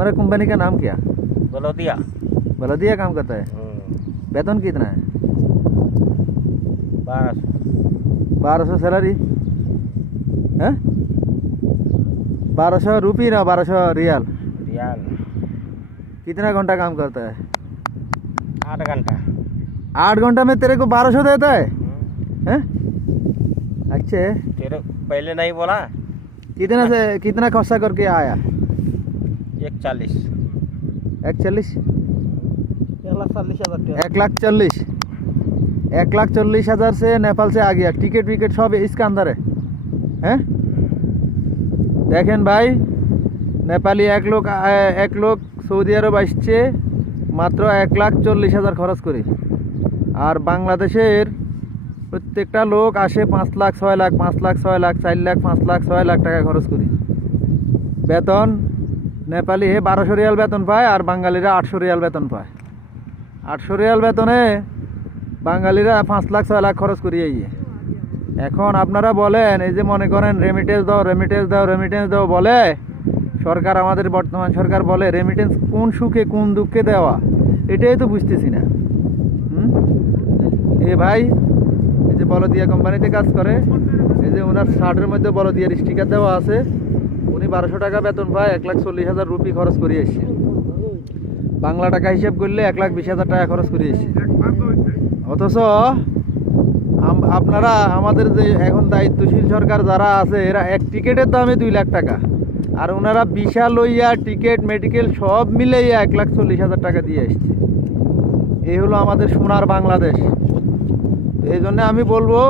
तुम्हारा कंपनी का नाम क्या? बलौदिया। बलदिया काम करता है। वेतन कितना है? 1200। 1200 सैलरी है? 1200 रुपये ना 1200 रियाल। रियाल। कितना घंटा काम करता है? 8 घंटा। 8 घंटा में तेरे को 1200 देता है? हैं? अच्छा है। तेरे पहले नहीं बोला? कितना खर्चा करके आया? 140। 140? 1,40,000। 1,40,000। 1,40,000 से नेपाल से आ गया। टिकट विकेट सब इसका अंदर है हैं? देखें भाई, नेपाली एक लोग सऊदी आरब আসছে মাত্র 1,40,000 খরচ করে, আর বাংলাদেশের প্রত্যেকটা লোক আসে 5 লাখ 6 লাখ 5 লাখ 6 লাখ 4 লাখ 5 লাখ 6 লাখ টাকা খরচ করে। বেতন নেপালি 1200 রিয়াল বেতন পায় আর বাঙালিরা 800 রিয়াল বেতন পায়। 800 রিয়াল বেতনে বাঙালিরা 5 লাখ 6 লাখ খরচ করিয়ে। এখন আপনারা বলেন, এই যে মনে করেন রেমিটেন্স দাও বলে সরকার, আমাদের বর্তমান সরকার বলে রেমিটেন্স কোন সুখে কোন দুঃখে দেওয়া, এটাই তো বুঝতেছি না। এ ভাই, এই যে বলদিয়া কোম্পানিতে কাজ করে, এই যে ওনার শার্টের মধ্যে বলদিয়ার স্টিকার দেওয়া আছে। উনি 1200 টাকা বেতন পায়, 1,40,000 রুপি খরচ করে এসছে। বাংলা টাকা হিসাব করলে 1,20,000 টাকা খরচ করে এসছে। অথচ আপনারা আমাদের যে এখন দায়িত্বশীল সরকার যারা আছে, এরা এক টিকিটের দামে 2 লাখ টাকা, আর ওনারা ভিসা লইয়া টিকিট মেডিকেল সব মিলাইয়া 1,40,000 টাকা দিয়ে এসছে। এই হলো আমাদের সোনার বাংলাদেশ। এই জন্য আমি বলবো,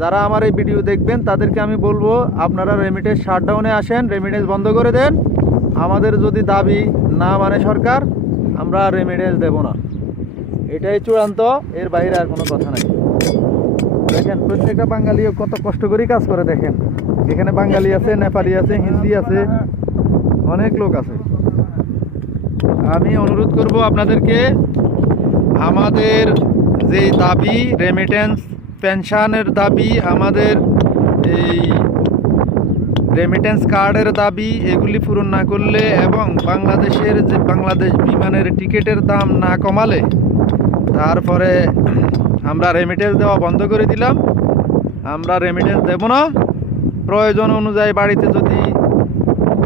যারা আমার এই ভিডিও দেখবেন তাদেরকে আমি বলবো, আপনারা রেমিটেন্স শাটডাউনে আসেন, রেমিটেন্স বন্ধ করে দেন। আমাদের যদি দাবি না মানে সরকার, আমরা রেমিটেন্স দেব না। এটাই চূড়ান্ত, এর বাইরে আর কোনো কথা নাই। দেখেন প্রত্যেকটা বাঙালিও কত কষ্ট করে কাজ করে। দেখেন এখানে বাঙালি আছে, নেপালি আছে, হিন্দি আছে, অনেক লোক আছে। আমি অনুরোধ করব আপনাদেরকে, আমাদের যে দাবি রেমিটেন্স পেনশনের দাবি, আমাদের এই রেমিটেন্স কার্ডের দাবি, এগুলি পূরণ না করলে এবং বাংলাদেশের যে বাংলাদেশ বিমানের টিকিটের দাম না কমালে, তারপরে আমরা রেমিটেন্স দেওয়া বন্ধ করে দিলাম। আমরা রেমিটেন্স দেব না। প্রয়োজন অনুযায়ী বাড়িতে যদি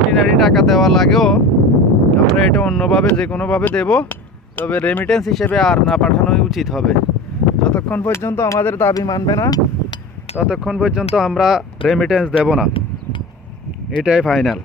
কিনারি টাকা দেওয়া লাগেও আমরা এটা অন্যভাবে যে কোনোভাবে দেব, তবে রেমিটেন্স হিসেবে আর না পাঠানোই উচিত হবে। যতক্ষণ পর্যন্ত আমাদের দাবি মানবে না, ততক্ষণ পর্যন্ত আমরা রেমিটেন্স দেব না। এটাই ফাইনাল।